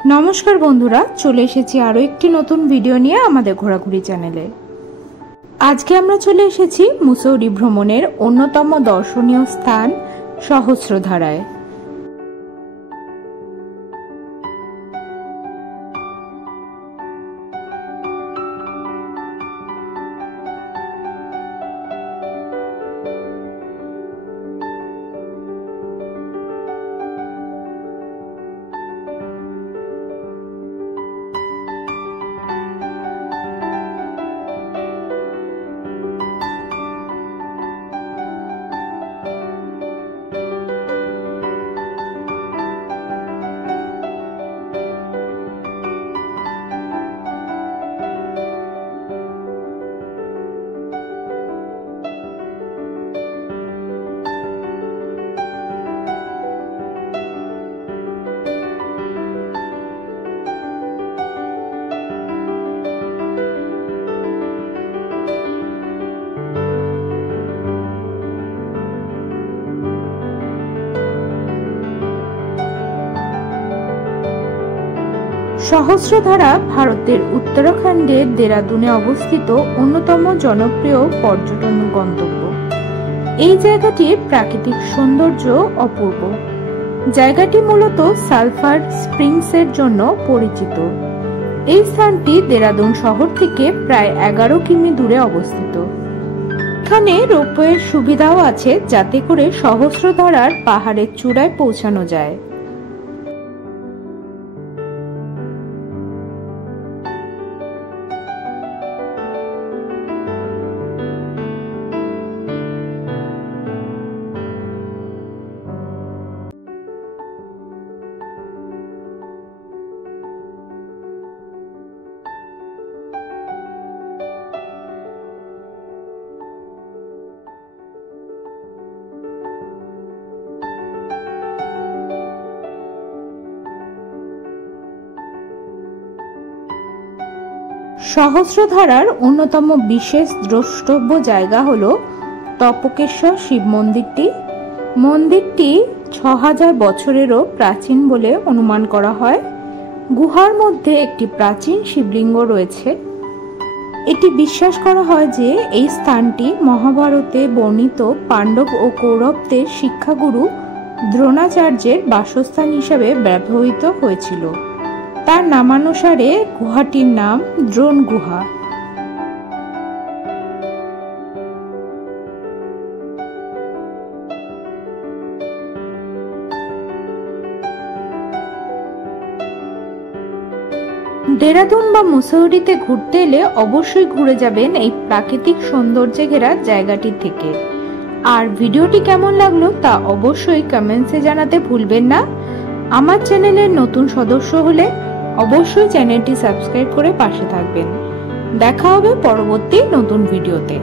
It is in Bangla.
নমস্কার বন্ধুরা, চলে এসেছি আরো একটি নতুন ভিডিও নিয়ে আমাদের ঘোরাঘুরি চ্যানেলে। আজকে আমরা চলে এসেছি মুসৌরি ভ্রমণের অন্যতম দর্শনীয় স্থান সহস্রধারায়। সহস্রধারা ভারতের উত্তরাখণ্ডের দেরাদুনে অবস্থিত অন্যতম জনপ্রিয় পর্যটন গন্তব্য। এই জায়গাটির প্রাকৃতিক সৌন্দর্য অপূর্ব। জায়গাটি মূলত সালফার স্প্রিংসের জন্য পরিচিত। এই স্থানটি দেরাদুন শহর থেকে প্রায় 11 কিমি দূরে অবস্থিত। এখানে রোপওয়ের সুবিধাও আছে, যাতে করে সহস্রধারার পাহাড়ের চূড়ায় পৌঁছানো যায়। সহস্রধারার অন্যতম বিশেষ দ্রষ্টব্য জায়গা হল তপকেশ্বর শিব মন্দিরটি। মন্দিরটি 6000 বছরেরও প্রাচীন বলে অনুমান করা হয়। গুহার মধ্যে একটি প্রাচীন শিবলিঙ্গ রয়েছে। এটি বিশ্বাস করা হয় যে এই স্থানটি মহাভারতে বর্ণিত পাণ্ডব ও কৌরবদের শিক্ষাগুরু দ্রোণাচার্যের বাসস্থান হিসেবে ব্যবহৃত হয়েছিল। তার নামানুসারে গুহাটির নাম দ্রোণ গুহা। দেরাদুন বা মুসৌরিতে ঘুরতে এলে অবশ্যই ঘুরে যাবেন এই প্রাকৃতিক সৌন্দর্যে ঘেরা জায়গাটি থেকে। আর ভিডিওটি কেমন লাগলো তা অবশ্যই কমেন্টসে জানাতে ভুলবেন না। আমার চ্যানেলের নতুন সদস্য হলে অবশ্যই চ্যানেলটি সাবস্ক্রাইব করে পাশে থাকবেন। দেখা হবে পরবর্তী নতুন ভিডিওতে।